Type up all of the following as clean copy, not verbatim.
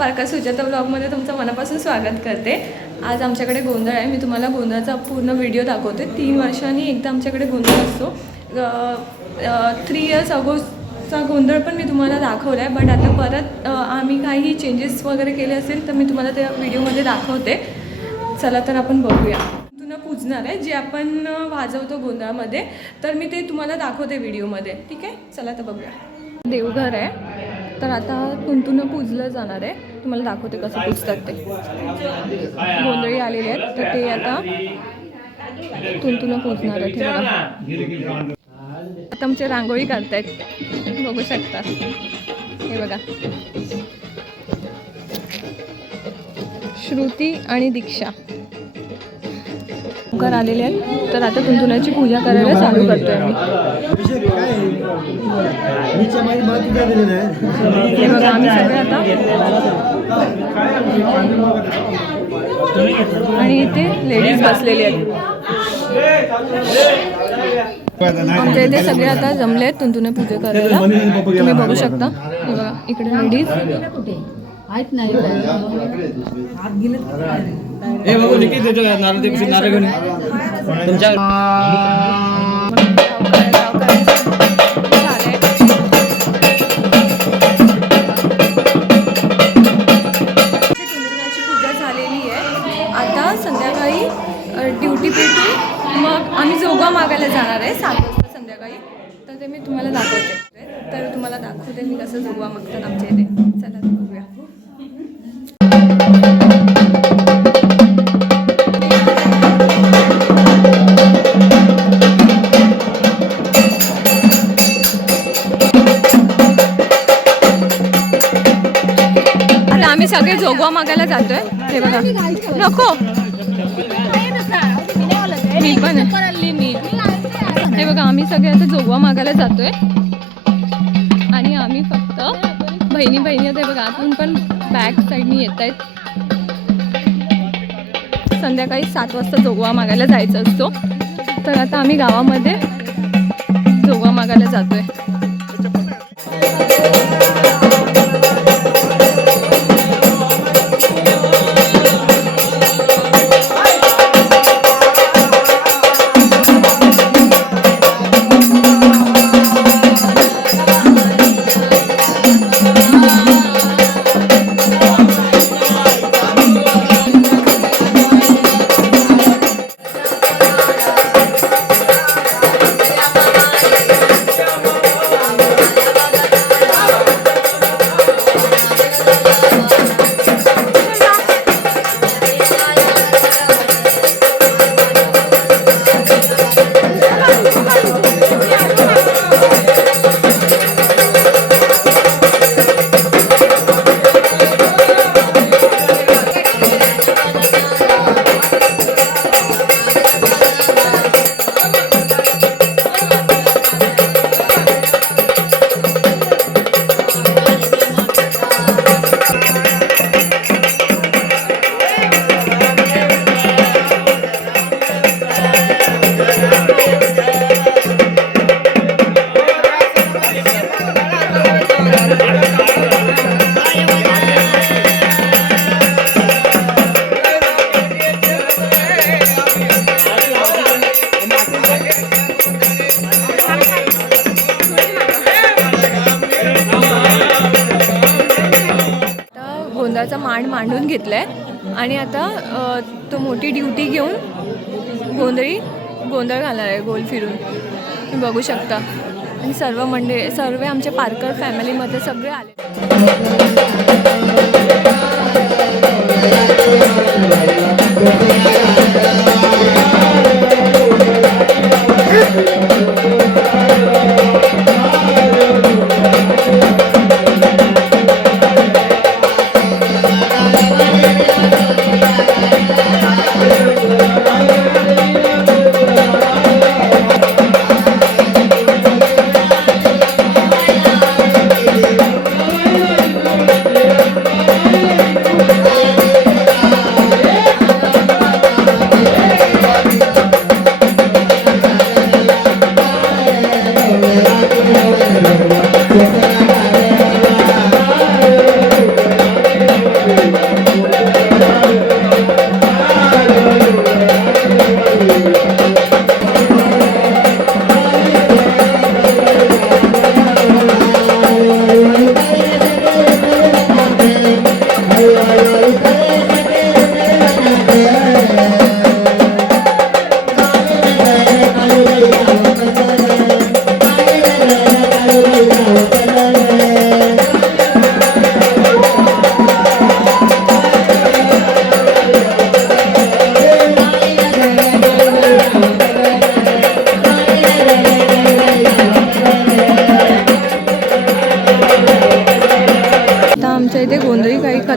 Parka Sujata ब्लॉगमध्ये तुमचं मनापासून स्वागत करते। आज आमच्याकडे गोंधळ आहे। मी तुम्हाला गोंधळाचा पूर्ण व्हिडिओ दाखवते। 3 वर्षांनी एकदा आमच्याकडे गोंधळ असतो। 3 इयर्स अगोचा गोंधळ पण मी तुम्हाला दाखवला आहे, बट आता परत आम्ही काही चेंजेस वगैरे केले असेल तर मी तुम्हाला त्या व्हिडिओमध्ये दाखवते। चला तर आपण बघूया। तुला पूजणार आहे जे आपण वाजवतो गोंधळामध्ये, तर मी ते तुम्हाला दाखवते व्हिडिओमध्ये, ठीक आहे? चला तर बघूया। देवघर आहे, तर आता तुंतुनं पूजलं जाणार आहे। तुम्हाला दाखवते कसं पूजतात ते। गोंधळी आलेले आहेत, तर ते आता तुंतुनं पूजणार आहेत। हे बघा, आता आमचे रांगोळी काढतायत, बघू शकता। हे बघा, श्रुती आणि दीक्षा कर आलेले आहेत, तर आता तुंतुनाची पूजा करायला चालू करतोय आम्ही। हे बघा, आम्ही सगळे आता आणि इथे लेडीज बसलेले आहेत। आमच्या इथे सगळे आता जमले आहेत तुंतुने पूजा करायला, तुम्ही बघू शकता। हे बघा, इकडे लेडीज आहेत नाही हे बघू निकित देतो नारळ ते नारळ घेऊन तुमच्या पूजा झालेली आहे। आता संध्याकाळी ड्युटी पेटून मग आम्ही जोगवा मागायला जाणार आहे 7 वाजता संध्याकाळी, तर ते मी तुम्हाला दाखवते। तर तुम्हाला दाखवते मी कसं जोगवा मागतात आमच्या इथे। चला तर बघूया। आम्ही सगळे जोगवा मागायला जातोय। हे बघा, नको मी पण। हे बघा, आम्ही सगळे आता जोगवा मागायला जातोय आणि आम्ही फक्त बहिणी आहेत। हे बघा, आतून पण बॅक साईडनी येत आहेत। संध्याकाळी 7 वाजता जोगवा मागायला जायचं असतो, तर आता आम्ही गावामध्ये जोगवा मागायला जातोय। गोंधळाचा मान मांडून घेतलाय आणि आता तो मोठी ड्युटी घेऊन गोंधळ घालणार आहे गोल फिरून, तुम्ही बघू शकता। आणि सर्व आमच्या पारकर फॅमिलीमध्ये सगळे आले।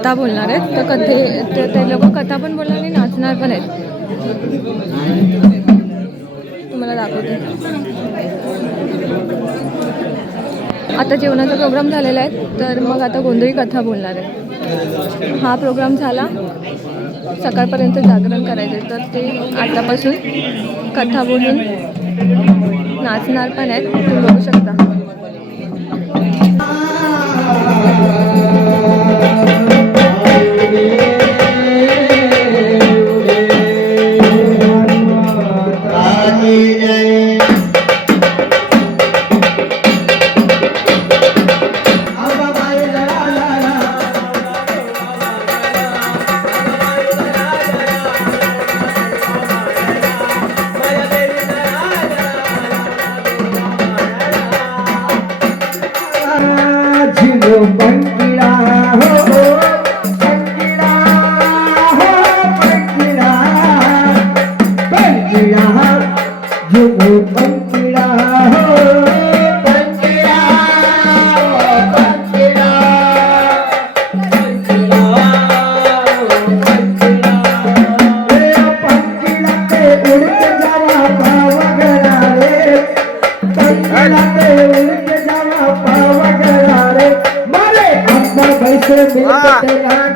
कथा बोलणार आहेत. तर ते लोक कथा पण बोलणार आणि नाचणार पण आहेत. तुम्हाला दाखवते. आता जेवणाचा प्रोग्राम झालेला आहे, तर मग आता गोंधळी कथा बोलणार आहे. हा प्रोग्राम झाला, सकाळपर्यंत जागरण करायचे, तर ते आतापासून कथा बोलून नाचणार पण आहेत. तुम्ही बघू शकता. माझे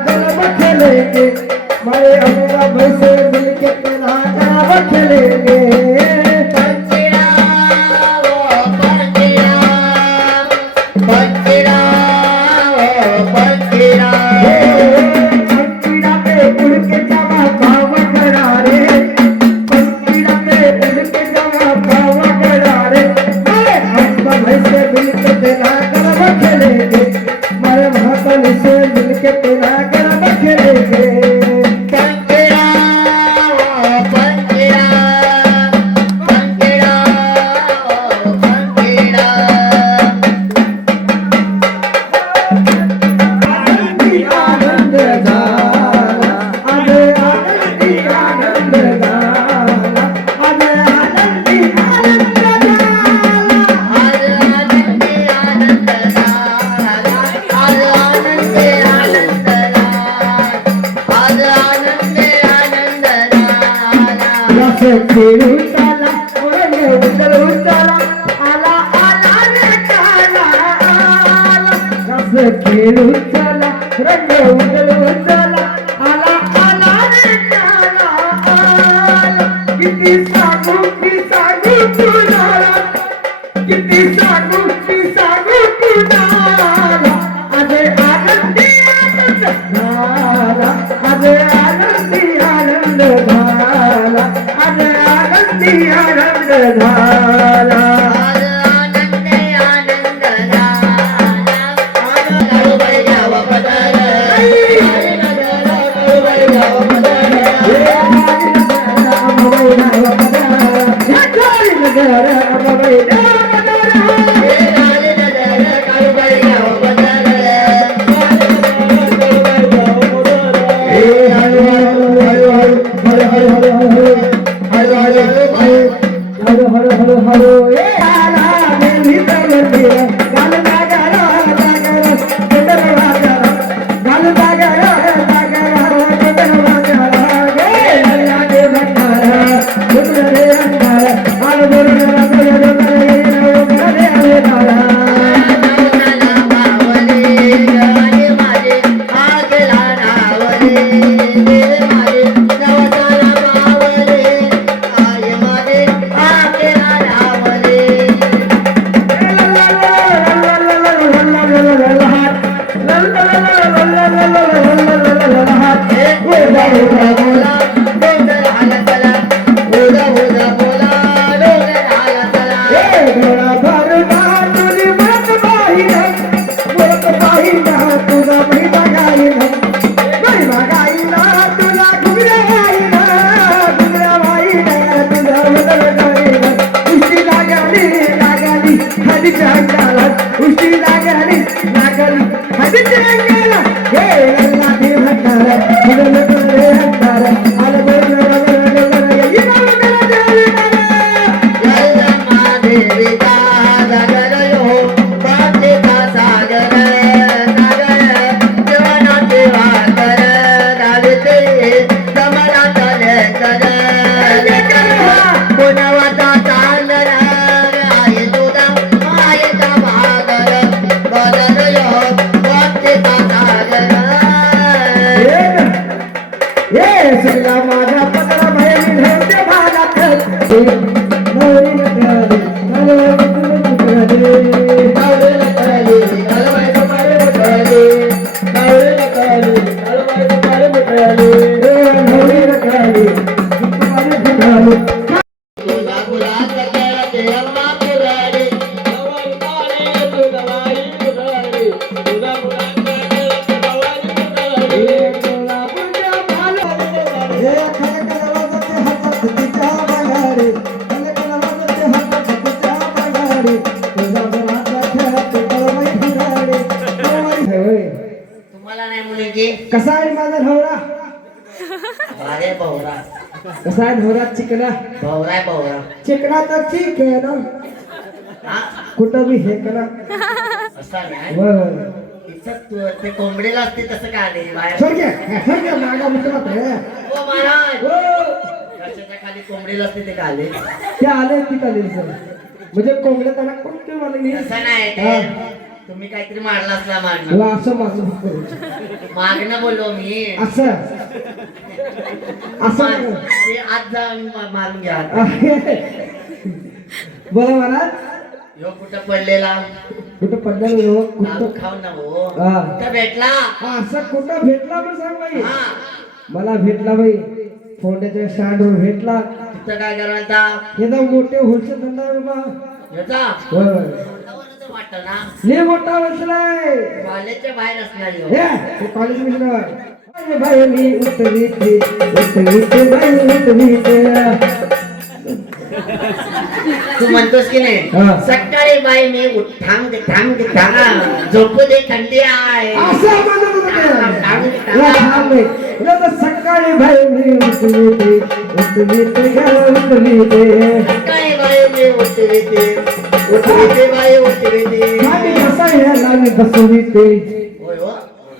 सुटला माझा पत्रा बाई नव्हत्या भागात नवरी नटली तुम्हाला नाही मुलगी कसा आहे माझा नवरा अरे भवरा कसा आहे नवरा चिकना भवराय भवरा चिकना तर ठीक आहे ना हा कुठं बी हे करा असा नाही बरं ते कोंबडीला असते तसं काय आले बाहेर स्वर्ग मागा मित्रात आहे ओ महाराज हो. कशाच्या खाली कोंबडीला असते ते का आले ते आले तिथं आले सर म्हणजे कोंबड्या त्यांना कोणते मला मी तसं नाही ते तुम्ही काहीतरी मारला असला मागणं मला असं माझं मागणं बोललो मी असं असं ते आज जा आणि मारून घ्या बोला महाराज ह्यो कुठं पडलेला कुठं पडलं हो दारू कुठं खाऊ ना हो हा. कुठं भेटला हा, असं कुठं भेटला पण सांग बाई हा मला भेटला बाई फोंड्याच्या स्टँडवर भेटला तिथं काय करायचा एकदम मोठे होलसेल धंदा बा ह्याचा होय वाटत ना लय मोठा बसलाय कॉलेजच्या बाहेर असणार ह्यो. हे कॉलेज मध्ये बाई मी उठवीते बाई उठवीते तू म्हणतोस की नाही हा. सकाळी बाई मी थांब झोपू दे थंडी आहे असं म्हणत होतं ते. या थांब रे. या तर सकाळी बाई मी उठवीते सकाळी बाई मी उठविते बाई उठविते भांडी घासायला मी बसविते होय हो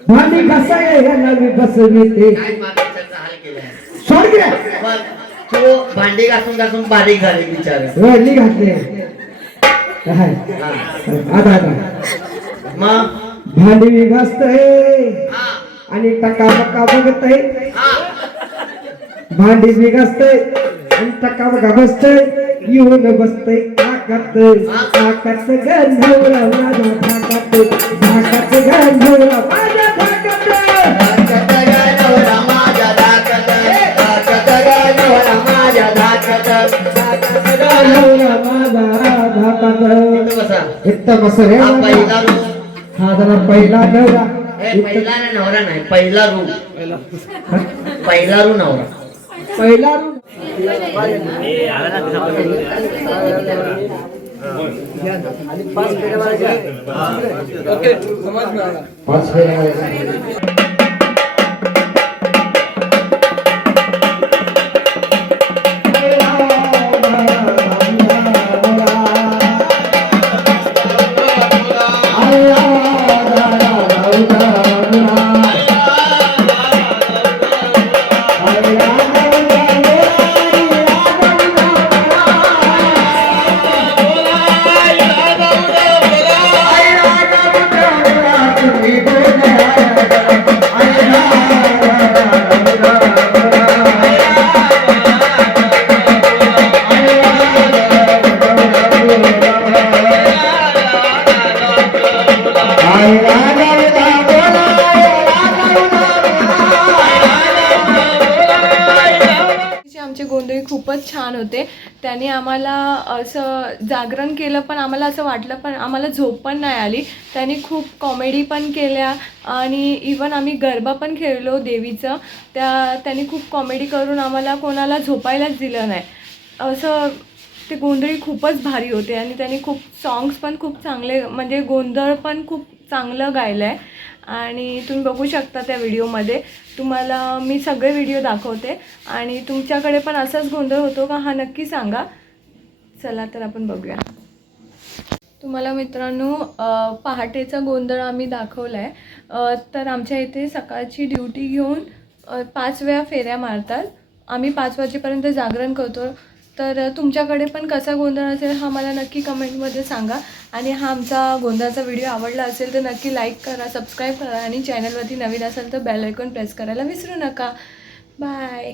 भांडी घासायला मी बसविते काय मागच्याचा हाल केलाय सोड गे बघ तो भांडी घासून घासून बारीक झाली बिचार वडली घातले आता मग भांडी मी घासतय हा आणि टकाबका बघतय हा भांडी मी घासतय आणि टकाबका बसतय येऊन बसतय ताकत गंधवला माझा धाकत गंधवला माझ्या धाकत गंधवला माझा धाकत इथं बस रे पहिला रू हा जरा पहिला नवरा पहिला नवरा नाही पहिला रू पहिला रू नवरा पहिला पाच फेऱ्या आमचे गोंधळी खूपच छान होते. त्याने आम्हाला असं जागरण केलं पण आम्हाला असं वाटलं पण आम्हाला झोप पण नाही आली. त्यांनी खूप कॉमेडी पण केल्या आणि इवन आम्ही गरबा पण खेळलो देवीचं. त्यांनी खूप कॉमेडी करून आम्हाला कोणाला झोपायलाच दिलं नाही. असं ते गोंधळी खूपच भारी होते आणि त्यांनी खूप सॉंग्स पण खूप चांगले म्हणजे गोंधळ पण खूप चांगलं गायलं आहे आणि तुम्ही बघू शकता त्या व्हिडिओमध्ये. तुम्हाला मी सगळे व्हिडिओ दाखवते आणि तुमच्याकडे पण असाच गोंधळ होतो का हा नक्की सांगा. चला तर आपण बघूया. तुम्हाला मित्रांनो पहाटेचा गोंधळ आम्ही दाखवला आहे. तर आमच्या इथे सकाळची ड्युटी घेऊन 5 वेळा फेऱ्या मारतात. आम्ही 5 वाजेपर्यंत जागरण करतो. तर तुमच्याकडे पण कसा गोंधळ असेल हा मला नक्की कमेंटमध्ये सांगा. आणि हा आमचा गोंधळाचा व्हिडिओ आवडला असेल तर नक्की लाईक करा, सबस्क्राईब करा आणि चॅनलवरती नवीन असेल तर बेल आयकॉन प्रेस करायला विसरू नका. बाय.